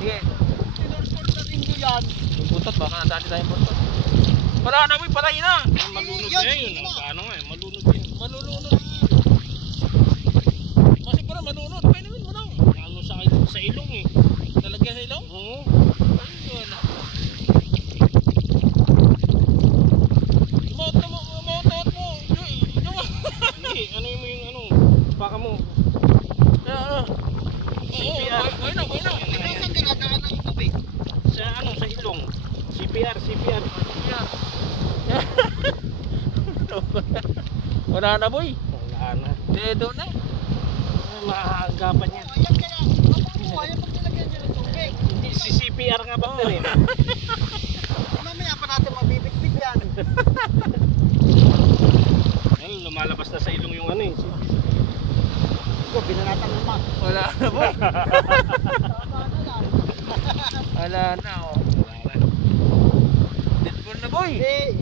Sige. Tinursport na rin ko yan. Yung butot, baka nadali tayong butot. Wala na, boy, patay na. Malunod Yun, na yun. sige na. Paano nga eh, malunod yun. Malulunod. Masig pa na, malunod. Painumin mo lang. Ano sa ilong eh. Nalagyan sa ilaw? Oo. Ayun na. Umautot mo. Hindi, ano yung ano, baka mo. Oo, buhay na. Nasaan ka nadaan ng tubig? Sa ano, sa ilong. CPR. Wala na, boy. Wala na. Dedo na. Ay, maagapan yan. Ayan kaya, mabubuhay yan pag nilagyan dyan ng tubig. Hindi, si CPR nga ba rin? Mamaya pa natin mabibitbit yan. Ayun, lumalabas na sa ilong yung ano eh. Ito, binanatan mo ma. Wala na, boy. Tama na lang. Wala na, oh. Wala na. Deadpool na, boy. Eh,